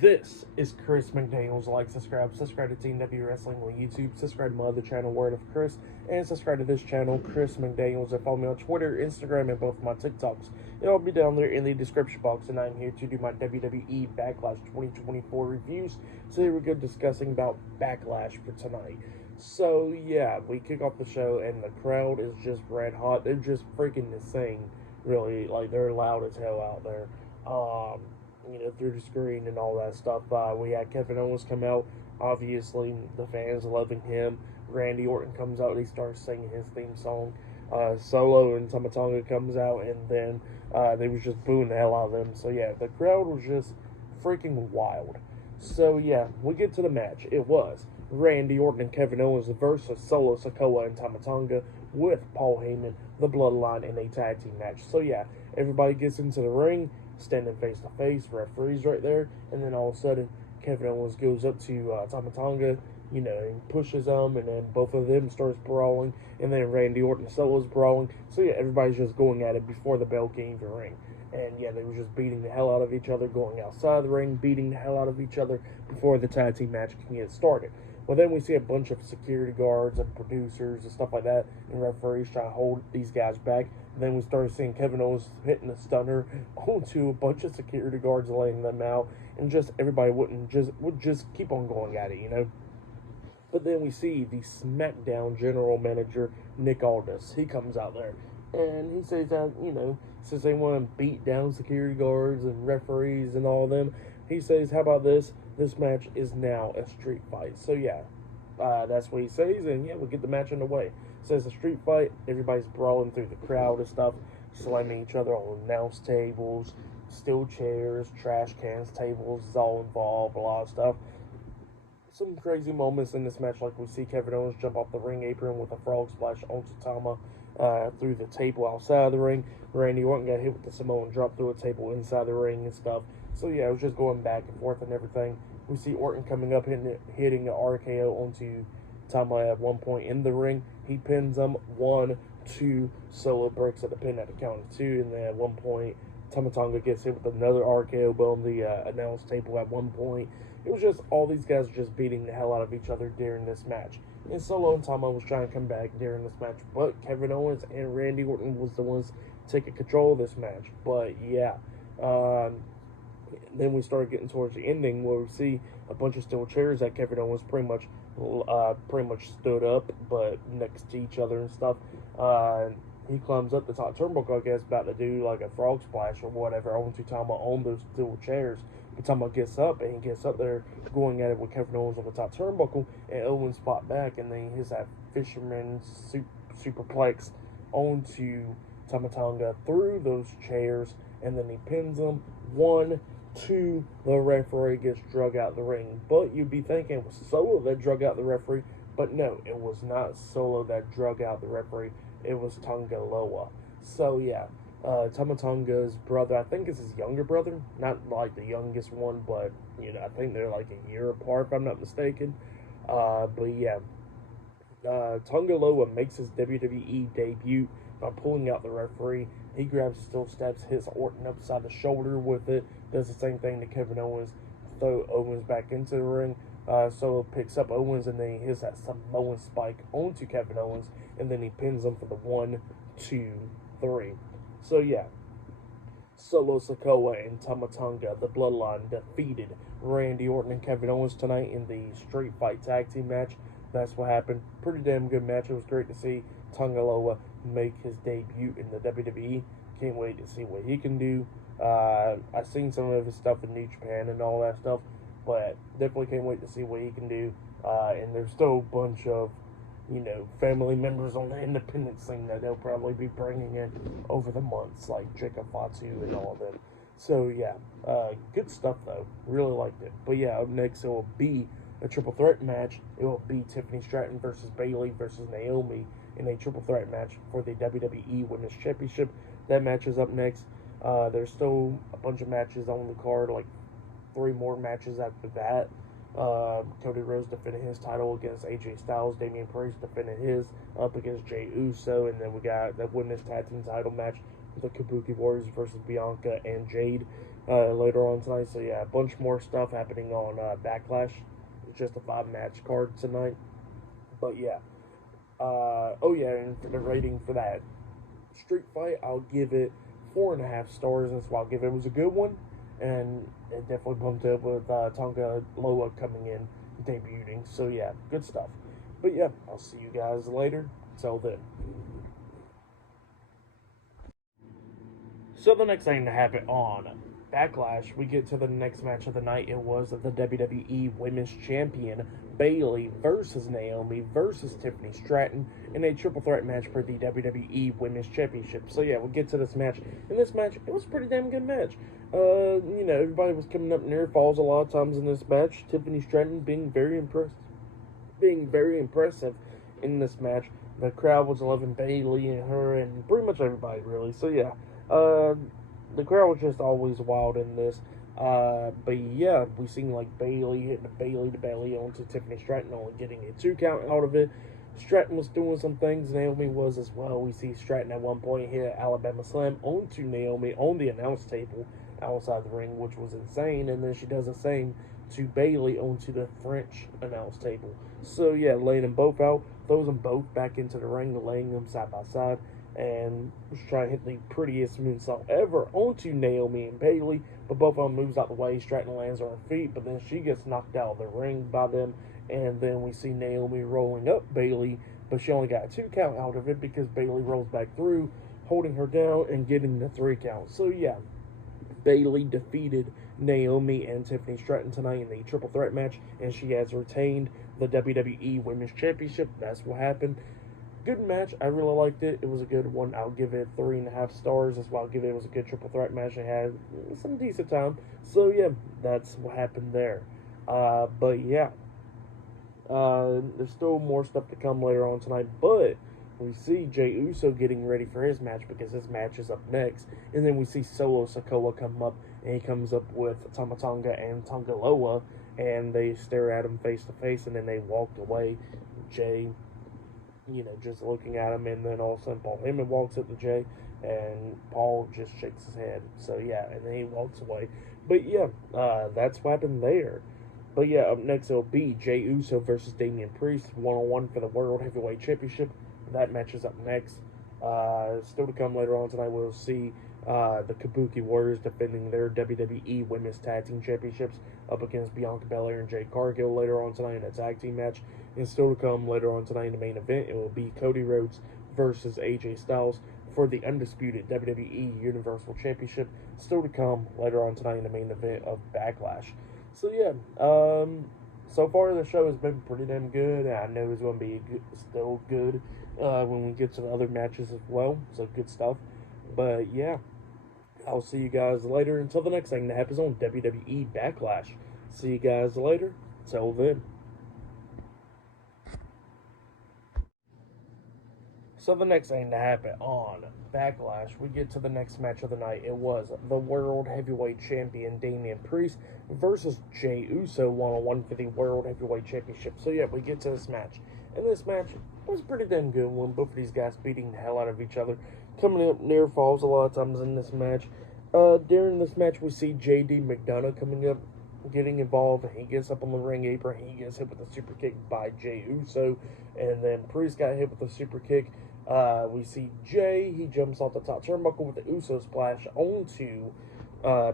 This is Chris McDaniels. Like, subscribe to Team W Wrestling on YouTube, subscribe to my other channel, Word of Chris, and subscribe to this channel, Chris McDaniels, and follow me on Twitter, Instagram, and both of my TikToks. It'll be down there in the description box, and I'm here to do my WWE Backlash 2024 reviews. So here we go, discussing about Backlash for tonight. So yeah, we kick off the show, and the crowd is just red hot. They're just freaking insane, really. Like, they're loud as hell out there. Through the screen and all that stuff. We had Kevin Owens come out. Obviously, the fans loving him. Randy Orton comes out and he starts singing his theme song. Solo and Tanga comes out, and then they was just booing the hell out of them. So yeah, the crowd was just freaking wild. So yeah, we get to the match. It was Randy Orton and Kevin Owens versus Solo Sikoa and Tanga with Paul Heyman, the Bloodline, in a tag team match. So yeah, everybody gets into the ring, standing face to face, referees right there, and then all of a sudden Kevin Owens goes up to Tanga, and pushes them, and then both of them starts brawling, and then Randy Orton and Solo's brawling. So yeah, everybody's just going at it before the bell came to ring. And yeah, they were just beating the hell out of each other, going outside the ring, beating the hell out of each other before the tag team match can get started. Well, then we see a bunch of security guards and producers and stuff like that, and referees trying to hold these guys back. And then we started seeing Kevin Owens hitting a stunner onto a bunch of security guards, laying them out, and just everybody would just keep on going at it, But then we see the SmackDown general manager, Nick Aldis. He comes out there, and he says that, since they want to beat down security guards and referees and all of them, he says, how about this? This match is now a street fight. So yeah, that's what he says, and yeah, we'll get the match underway. So it's a street fight. Everybody's brawling through the crowd and stuff, slamming each other on announce tables, steel chairs, trash cans, tables is all involved, a lot of stuff. Some crazy moments in this match, like we see Kevin Owens jump off the ring apron with a frog splash onto Tama through the table outside the ring. Randy Orton got hit with the Samoan drop through a table inside the ring and stuff. So yeah, it was just going back and forth and everything. We see Orton coming up, hitting an RKO onto Tama at one point in the ring. He pins him 1, 2. Solo breaks at the pin at the count of 2, and then at one point Tanga gets hit with another RKO on the announce table at one point. It was just all these guys just beating the hell out of each other during this match. And Solo and Tama was trying to come back during this match, but Kevin Owens and Randy Orton was the ones taking control of this match. But yeah, then we started getting towards the ending, where we see a bunch of steel chairs that Kevin Owens pretty much stood up, but next to each other and stuff. He climbs up the top turnbuckle, I guess, about to do like a frog splash or whatever onto Tama on those steel chairs. But Tama gets up, and he gets up there going at it with Kevin Owens on the top turnbuckle, and Owens spot back, and then he hits that fisherman superplex onto Tanga through those chairs, and then he pins him 1, 2. The referee gets drug out the ring. But you'd be thinking it was Solo that drug out the referee, but no, it was not Solo that drug out the referee. It was Tanga Loa. So yeah, Tanga's brother, I think it's his younger brother, not like the youngest one, but I think they're like a year apart if I'm not mistaken. But yeah, Tanga Loa makes his WWE debut by pulling out the referee. He grabs steel steps, hits Orton upside the shoulder with it, does the same thing to Kevin Owens, throw Owens back into the ring. Solo picks up Owens, and then he hits that Samoan spike onto Kevin Owens, and then he pins him for the 1, 2, 3. So yeah, Solo Sikoa and Tanga, the Bloodline, defeated Randy Orton and Kevin Owens tonight in the Street Fight Tag Team match. That's what happened. Pretty damn good match. It was great to see Tanga Loa make his debut in the WWE. Can't wait to see what he can do. I've seen some of his stuff in New Japan and all that stuff, but definitely can't wait to see what he can do. And there's still a bunch of, family members on the independent scene that they'll probably be bringing in over the months, like Jacob Fatu and all of them. So yeah, good stuff though. Really liked it. But yeah, up next it will be a triple threat match. It will be Tiffany Stratton versus Bayley versus Naomi in a triple threat match for the WWE Women's Championship. That match is up next. There's still a bunch of matches on the card, like 3 more matches after that. Cody Rhodes defended his title against AJ Styles. Damian Priest defended his up against Jey Uso. And then we got the Women's Tag Team title match with the Kabuki Warriors versus Bianca and Jade. later on tonight. So yeah, a bunch more stuff happening on Backlash. It's just a 5-match card tonight. But yeah. Oh yeah, and for the rating for that street fight, I'll give it 4.5 stars. That's why I'll give it. It was a good one, and it definitely bumped up with Tonga Loa coming in, debuting. So yeah, good stuff. But yeah, I'll see you guys later. Till then. So the next thing to happen on Backlash, we get to the next match of the night. It was the WWE Women's Champion Bayley versus Naomi versus Tiffany Stratton in a triple threat match for the WWE Women's Championship. So yeah, we'll get to this match. In this match, it was a pretty damn good match. Everybody was coming up near falls a lot of times in this match. Tiffany Stratton being very impressive in this match. The crowd was loving Bayley and her and pretty much everybody really. So yeah. The crowd was just always wild in this. But yeah, we seen like Bayley hitting a Bayley to belly onto Tiffany Stratton, only getting a 2 count out of it. Stratton was doing some things, Naomi was as well. We see Stratton at one point hit Alabama Slam onto Naomi on the announce table outside the ring, which was insane. And then she does the same to Bayley onto the French announce table. So yeah, laying them both out, throws them both back into the ring, laying them side by side, and was trying to hit the prettiest moonsault ever onto Naomi and Bayley, but both of them moves out the way. Stratton lands on her feet, but then she gets knocked out of the ring by them, and then we see Naomi rolling up Bayley, but she only got a 2 count out of it because Bayley rolls back through, holding her down and getting the 3 count. So yeah, Bayley defeated Naomi and Tiffany Stratton tonight in the triple threat match, and she has retained the WWE Women's Championship. That's what happened. Good match. I really liked it. It was a good one. I'll give it 3.5 stars. That's why I'll give it. It was a good triple threat match. I had some decent time. So yeah, that's what happened there. But yeah, there's still more stuff to come later on tonight. But we see Jey Uso getting ready for his match because his match is up next. And then we see Solo Sikoa come up, and he comes up with Tanga and Tonga Loa, and they stare at him face to face, and then they walked away. Jey, just looking at him, and then all of a sudden Paul Heyman walks up to Jey, and Paul just shakes his head. So yeah, and then he walks away. But yeah, that's what happened there. But yeah, up next it'll be Jey Uso versus Damian Priest, 1-on-1 for the World Heavyweight Championship. That match is up next. Still to come later on tonight, we'll see the Kabuki Warriors defending their WWE Women's Tag Team Championships up against Bianca Belair and Jade Cargill later on tonight in a tag team match. And still to come later on tonight in the main event, it will be Cody Rhodes versus AJ Styles for the undisputed WWE Universal Championship. Still to come later on tonight in the main event of Backlash. So yeah, so far the show has been pretty damn good. I know it's going to be still good when we get to the other matches as well. So good stuff. But yeah, I'll see you guys later until the next thing that happens on WWE Backlash. See you guys later. Till then. So the next thing to happen on Backlash, we get to the next match of the night. It was the World Heavyweight Champion Damian Priest versus Jey Uso 1-on-1 for the World Heavyweight Championship. So yeah, we get to this match. And this match was a pretty damn good one. Both of these guys beating the hell out of each other. Coming up near falls a lot of times in this match. During this match, we see JD McDonough coming up, getting involved. He gets up on the ring apron. He gets hit with a super kick by Jey Uso. And then Priest got hit with a super kick. We see Jey, he jumps off the top turnbuckle with the Uso splash onto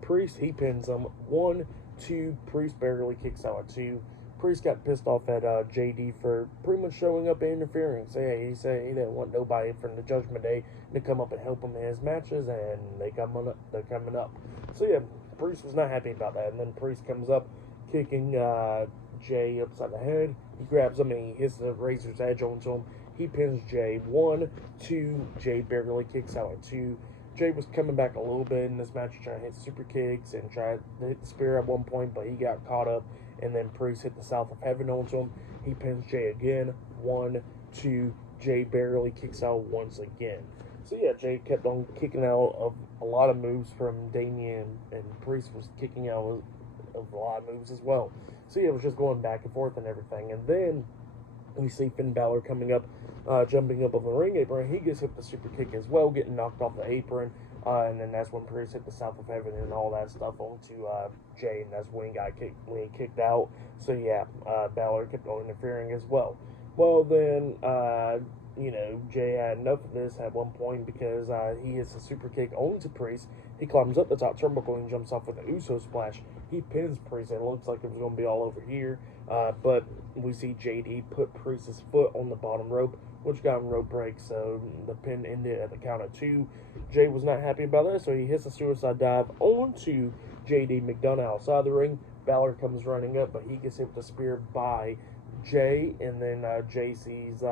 Priest. He pins him. 1, 2, Priest barely kicks out at 2. Priest got pissed off at JD for pretty much showing up and interfering. So yeah, he said he didn't want nobody from the Judgment Day to come up and help him in his matches, and they're coming up. So yeah, Priest was not happy about that. And then Priest comes up, kicking Jey upside the head. He grabs him and he hits the razor's edge onto him. He pins Jey. 1, 2. Jey barely kicks out at 2. Jey was coming back a little bit in this match, trying to hit super kicks and tried to hit the spear at one point, but he got caught up. And then Priest hit the South of Heaven onto him. He pins Jey again. 1, 2. Jey barely kicks out once again. So yeah, Jey kept on kicking out of a lot of moves from Damian, and Priest was kicking out of a lot of moves as well. So yeah, it was just going back and forth and everything. And then we see Finn Balor coming up, jumping up on the ring apron. He gets hit with the super kick as well, getting knocked off the apron. And then that's when Priest hit the South of Heaven and all that stuff onto Jay, and that's when he kicked out. So yeah, Balor kept on interfering as well. Well then, Jay had enough of this at one point because he hits a super kick onto Priest. He climbs up the top turnbuckle and jumps off with an Uso splash. He pins Priest, and it looks like it was going to be all over here. But we see JD put Priest's foot on the bottom rope, which got him rope break, so the pin ended at the count of 2. Jay was not happy about that, so he hits a suicide dive onto JD McDonough outside the ring. Balor comes running up, but he gets hit with a spear by Jay, and then Jay sees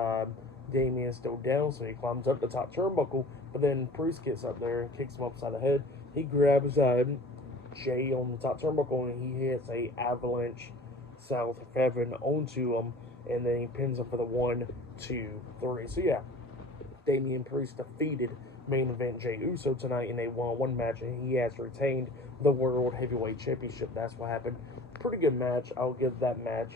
Damian still down, so he climbs up the top turnbuckle, but then Priest gets up there and kicks him upside the head. He grabs Jay on the top turnbuckle, and he hits a avalanche South of Heaven onto him, and then he pins him for the 1, 2, 3. So yeah, Damian Priest defeated main event Jey Uso tonight in a one-on-one match, and he has retained the World Heavyweight Championship. That's what happened. Pretty good match. I'll give that match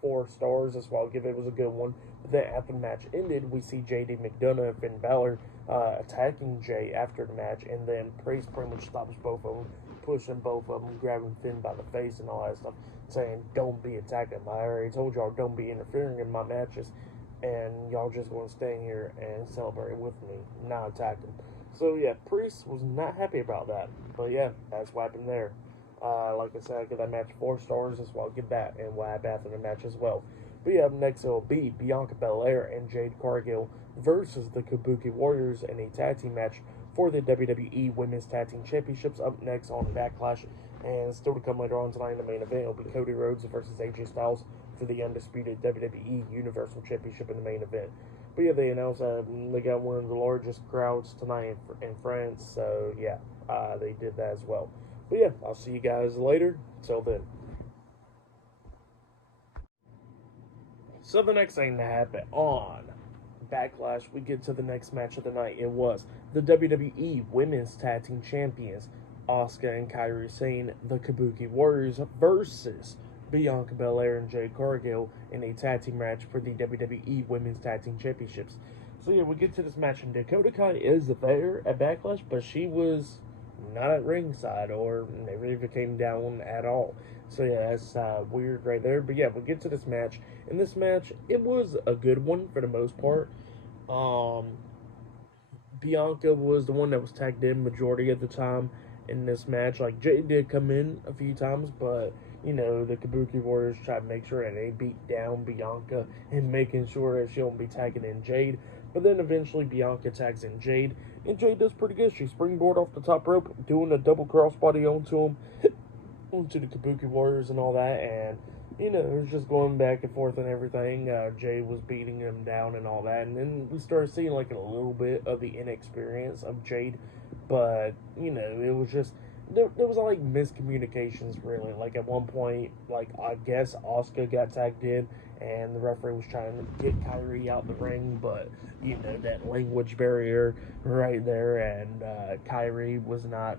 4 stars. That's why I'll give it. It was a good one. But then after the match ended, we see JD McDonough and Finn Balor attacking Jay after the match, and then Priest pretty much stops both of them, pushing both of them, grabbing Finn by the face and all that stuff, saying, "Don't be attacking him. I already told y'all don't be interfering in my matches, and y'all just going to stay here and celebrate with me, not attack him." So yeah, Priest was not happy about that. But yeah, that's what happened there. Like I said, I give that match 4 stars. That's why I'll give that, and what happened after the match as well. But yeah, up next it'll be Bianca Belair and Jade Cargill versus the Kabuki Warriors in a tag team match for the WWE Women's Tag Team Championships. Up next on Backlash, and still to come later on tonight in the main event, it'll be Cody Rhodes versus AJ Styles for the undisputed WWE Universal Championship in the main event. But yeah, they announced they got one of the largest crowds tonight in France, so yeah, they did that as well. But yeah, I'll see you guys later. Till then. So the next thing to happen on Backlash, we get to the next match of the night. It was the WWE Women's Tag Team Champions, Asuka and Kairi Sane, the Kabuki Warriors, versus Bianca Belair and Jade Cargill in a tag team match for the WWE Women's Tag Team Championships. So yeah, we get to this match, and Dakota Kai is there at Backlash, but she was not at ringside, or never even came down at all. So yeah, that's weird right there. But yeah, we'll get to this match. In this match, it was a good one for the most part. Bianca was the one that was tagged in majority of the time in this match. Like, Jay did come in a few times, but the Kabuki Warriors tried to make sure that they beat down Bianca and making sure that she won't be tagging in Jade. But then eventually Bianca tags in Jade, and Jade does pretty good. She springboard off the top rope, doing a double crossbody onto him, onto the Kabuki Warriors and all that, and it was just going back and forth and everything. Jay was beating him down and all that, and then we started seeing like a little bit of the inexperience of Jade, but it was just there was like miscommunications really. Like at one point, like I guess Asuka got tagged in, and the referee was trying to get Kairi out the ring, but that language barrier right there, and Kairi was not,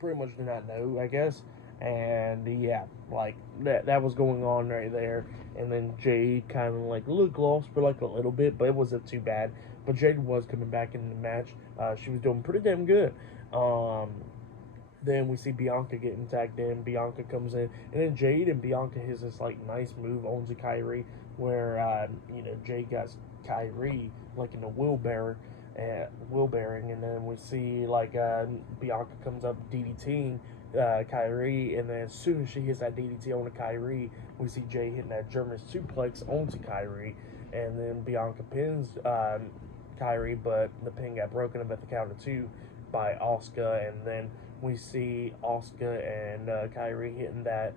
pretty much did not know, I guess. And yeah, like that was going on right there. And then Jade kind of like looked lost for like a little bit, but it wasn't too bad. But Jade was coming back in the match. She was doing pretty damn good. Then we see Bianca getting tagged in. Bianca comes in, and then Jade and Bianca has this like nice move onto Kairi, where Jade got Kairi like in a wheelbarrow, and then we see like Bianca comes up DDTing Kairi, and then as soon as she hits that DDT on Kairi, we see Jay hitting that German suplex onto Kairi, and then Bianca pins Kairi, but the pin got broken up at the count of 2 by Asuka, and then we see Asuka and Kairi hitting that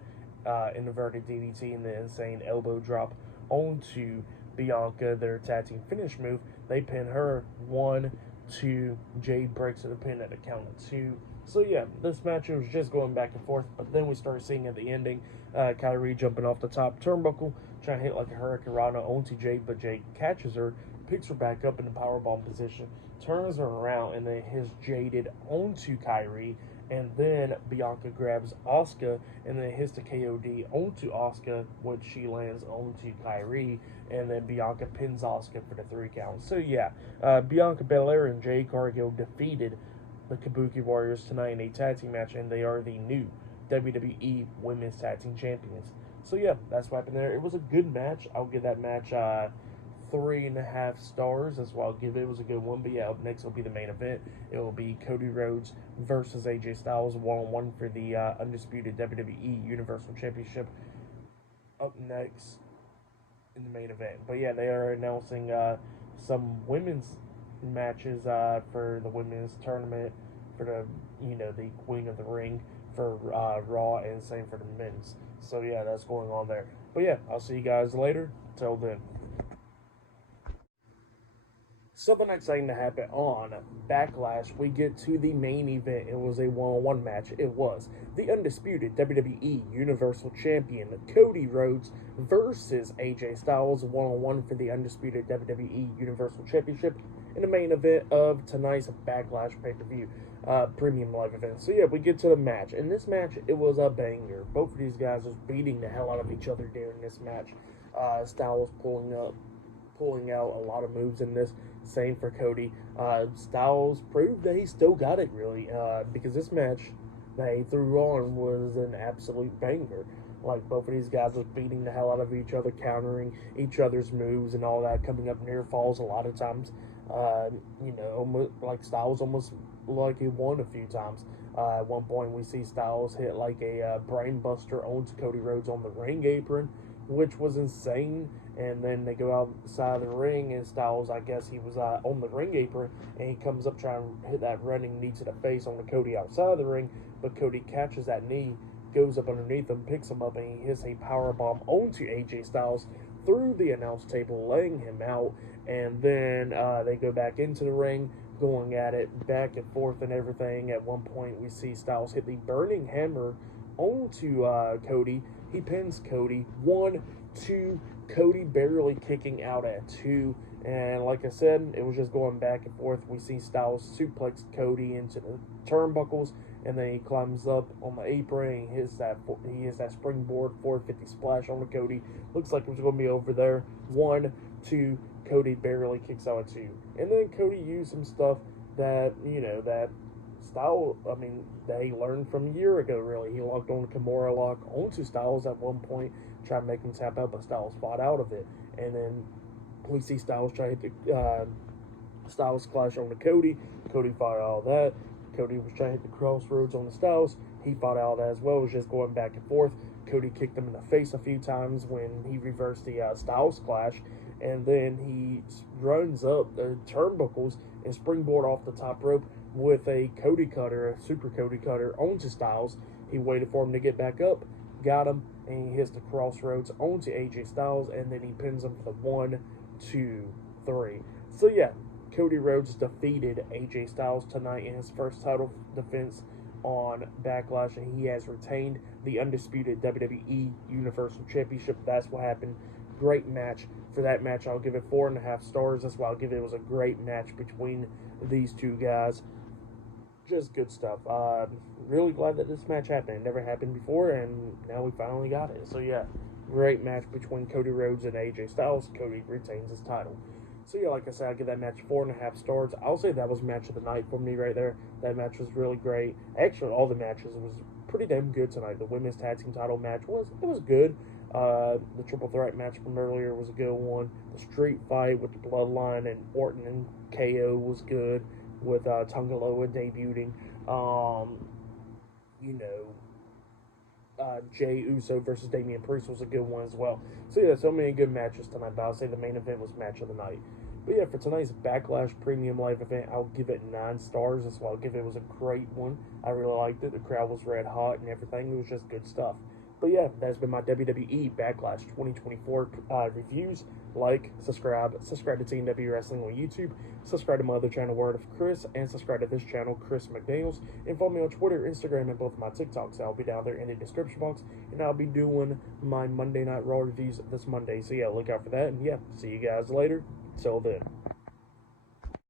inverted DDT and the insane elbow drop onto Bianca, their tag team finish move. They pin her 1, 2. Jade breaks the pin at the count of 2. So yeah, this match was just going back and forth, but then we started seeing at the ending, Kairi jumping off the top turnbuckle, trying to hit like a Hurricane Rana onto Jade, but Jade catches her, picks her back up in the powerbomb position, turns her around, and then hits Jaded onto Kairi, and then Bianca grabs Asuka and then hits the KOD onto Asuka, which she lands onto Kyrie, and then Bianca pins Asuka for the 3 count. So yeah, Bianca Belair and Jade Cargill defeated the Kabuki Warriors tonight in a tag team match, and they are the new WWE Women's Tag Team Champions. So yeah, that's what happened there. It was a good match. I'll give that match 3.5 stars. That's why I'll give it. It was a good one. But yeah, up next will be the main event. It will be Cody Rhodes versus AJ Styles 1-on-1 for the undisputed WWE Universal Championship. Up next in the main event. But yeah, they are announcing some women's matches for the women's tournament for the Queen of the Ring for Raw, and same for the men's. So yeah, that's going on there. But yeah, I'll see you guys later. Till then. So the next thing to happen on Backlash, we get to the main event. It was a one-on-one match. It was the undisputed WWE Universal Champion Cody Rhodes versus AJ Styles, one-on-one for the undisputed WWE Universal Championship in the main event of tonight's Backlash pay-per-view premium live event. So yeah, we get to the match. In this match, it was a banger. Both of these guys was beating the hell out of each other during this match. Styles pulling out a lot of moves in this. Same for Cody. Styles proved that he still got it, really, because this match that he threw on was an absolute banger. Like, both of these guys was beating the hell out of each other, countering each other's moves and all that, coming up near falls a lot of times. Almost like Styles almost like he won a few times. At one point, we see Styles hit like a brain buster onto Cody Rhodes on the ring apron, which was insane. And then they go outside of the ring, and Styles, I guess he was on the ring apron, and he comes up trying to hit that running knee to the face on the Cody outside of the ring, but Cody catches that knee, goes up underneath him, picks him up, and he hits a powerbomb onto AJ Styles through the announce table, laying him out. And then they go back into the ring, going at it back and forth and everything. At one point, we see Styles hit the burning hammer onto Cody. He pins Cody. 1, 2, Cody barely kicking out at 2. And like I said, it was just going back and forth. We see Styles suplex Cody into the turnbuckles, and then he climbs up on the apron and he hits that springboard 450 splash on the Cody. Looks like it was going to be over there. 1, 2, Cody barely kicks out at 2. And then Cody used some stuff that that he learned from a year ago, really. He locked on the Kimura lock onto Styles at one point, tried to make him tap out, but Styles fought out of it. And then we see Styles try to hit the Styles Clash on the Cody. Cody fought out of that. Cody was trying to hit the Crossroads on the Styles. He fought out of that as well. It was just going back and forth. Cody kicked him in the face a few times when he reversed the Styles Clash. And then he runs up the turnbuckles and springboard off the top rope with a Cody Cutter, a Super Cody Cutter, onto Styles. He waited for him to get back up, got him, and he hits the Crossroads onto AJ Styles, and then he pins him for the 1, 2, 3. So yeah, Cody Rhodes defeated AJ Styles tonight in his first title defense on Backlash, and he has retained the undisputed WWE Universal Championship. That's what happened. Great match. For that match, I'll give it 4.5 stars. That's why I'll give it. It was a great match between these two guys. Just good stuff. Really glad that this match happened. It never happened before, and now we finally got it. So yeah, great match between Cody Rhodes and AJ Styles. Cody retains his title. So yeah, like I said, I'll give that match 4.5 stars. I'll say that was match of the night for me right there. That match was really great. Actually, all the matches was pretty damn good tonight. The women's tag team title match was good. The triple threat match from earlier was a good one. The street fight with the Bloodline and Orton and KO was good, with Tanga debuting. Jey Uso versus Damian Priest was a good one as well. So yeah, so many good matches tonight, but I'll say the main event was match of the night. But yeah, for tonight's Backlash Premium Live event, I'll give it 9 stars. That's why I'll give it. It was a great one. I really liked it. The crowd was red hot and everything. It was just good stuff. But yeah, that's been my WWE Backlash 2024 reviews. Like, subscribe to Team W Wrestling on YouTube, subscribe to my other channel, Word of Chris, and subscribe to this channel, Chris McDaniels, and follow me on Twitter, Instagram, and both of my TikToks. I'll be down there in the description box, and I'll be doing my Monday Night Raw reviews this Monday. So yeah, look out for that, and yeah, see you guys later. Till then.